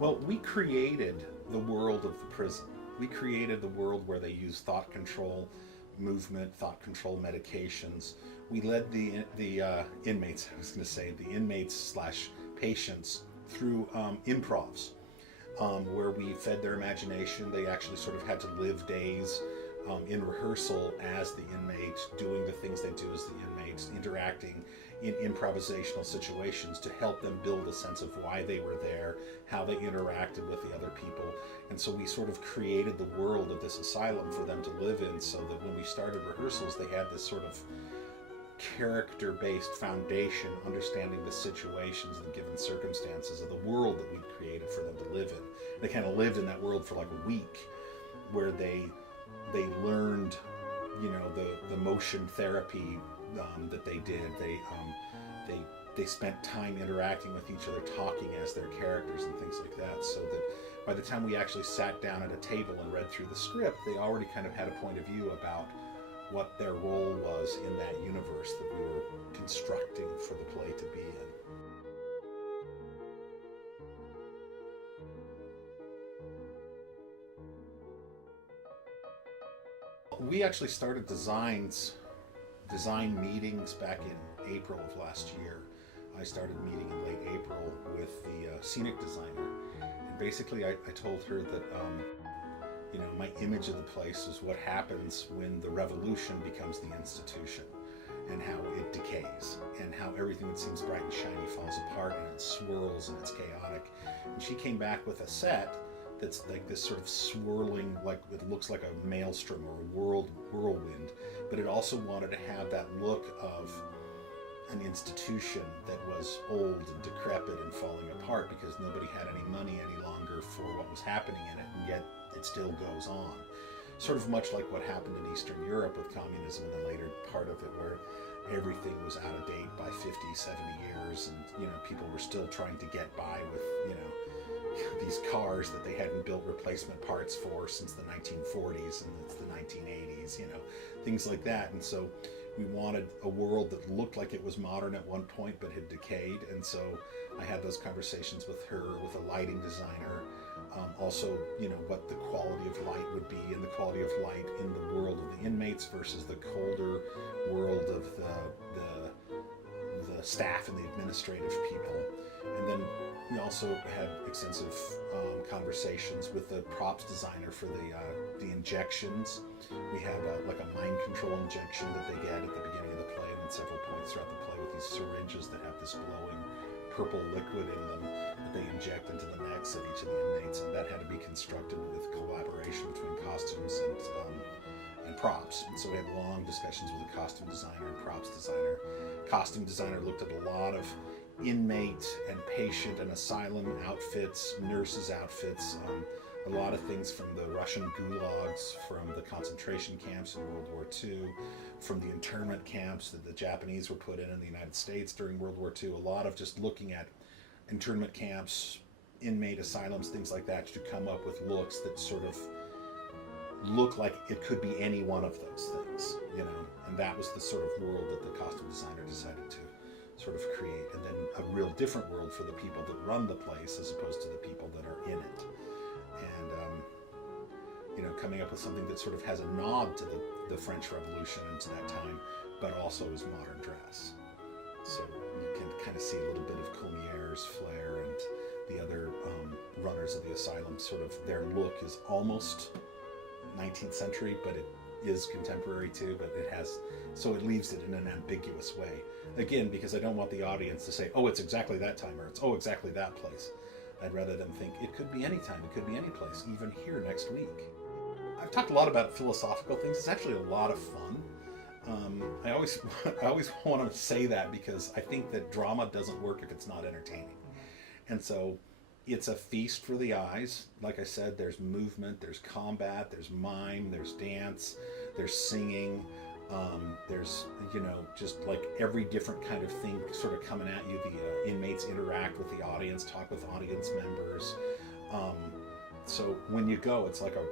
Well, we created the world of the prison. We created the world where they use thought control, movement, thought control medications. We led the inmates. I was going to say the inmates slash patients through improvs, where we fed their imagination. They actually sort of had to live days in rehearsal as the inmates, doing the things they do as the inmates, interacting in improvisational situations to help them build a sense of why they were there, how they interacted with the other people. And so we sort of created the world of this asylum for them to live in, so that when we started rehearsals, they had this sort of character-based foundation, understanding the situations and the given circumstances of the world that we'd created for them to live in. They kind of lived in that world for like a week, where they learned, the motion therapy that they did. They spent time interacting with each other, talking as their characters and things like that, so that by the time we actually sat down at a table and read through the script, they already kind of had a point of view about what their role was in that universe that we were constructing for the play to be in. We actually started design meetings back in April of last year. I started meeting in late April with the scenic designer, and basically I told her that my image of the place is what happens when the revolution becomes the institution, and how it decays, and how everything that seems bright and shiny falls apart, and it swirls and it's chaotic. And she came back with a set that's like this sort of swirling, like it looks like a maelstrom or a whirlwind, but it also wanted to have that look of an institution that was old and decrepit and falling apart because nobody had any money any longer for what was happening in it, and yet it still goes on. Sort of much like what happened in Eastern Europe with communism in the later part of it, where everything was out of date by 50, 70 years, and people were still trying to get by with these cars that they hadn't built replacement parts for since the 1940s, and it's the 1980s, things like that. And so we wanted a world that looked like it was modern at one point but had decayed. And so I had those conversations with her, with a lighting designer, also what the quality of light would be, and the quality of light in the world of the inmates versus the colder world of the staff and the administrative people. And then we also had extensive conversations with the props designer for the injections. We have like a mind control injection that they get at the beginning of the play, and then several points throughout the play, with these syringes that have this glowing purple liquid in them that they inject into the necks of each of the inmates, and that had to be constructed with collaboration between costumes and props. And so we had long discussions with a costume designer and props designer. Costume designer looked at a lot of inmate and patient and asylum outfits, nurses' outfits, a lot of things from the Russian gulags, from the concentration camps in World War II, from the internment camps that the Japanese were put in the United States during World War II. A lot of just looking at internment camps, inmate asylums, things like that, to come up with looks that sort of look like it could be any one of those things, and that was the sort of world that the costume designer decided to sort of create. And then a real different world for the people that run the place as opposed to the people that are in it. And coming up with something that sort of has a nod to the French Revolution and to that time, but also is modern dress. So you can kind of see a little bit of Colmiere's flair, and the other runners of the asylum, sort of their look is almost 19th century, but it is contemporary too, but it leaves it in an ambiguous way. Again, because I don't want the audience to say, oh, it's exactly that time, or it's, oh, exactly that place. I'd rather them think it could be any time, it could be any place, even here next week. I've talked a lot about philosophical things. It's actually a lot of fun. I always want to say that, because I think that drama doesn't work if it's not entertaining. And so it's a feast for the eyes. Like I said, there's movement, there's combat, there's mime, there's dance, there's singing, there's, just like every different kind of thing sort of coming at you. The inmates interact with the audience, talk with audience members. So when you go, it's like a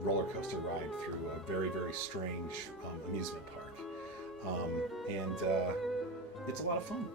roller coaster ride through a very, very strange amusement park. And it's a lot of fun.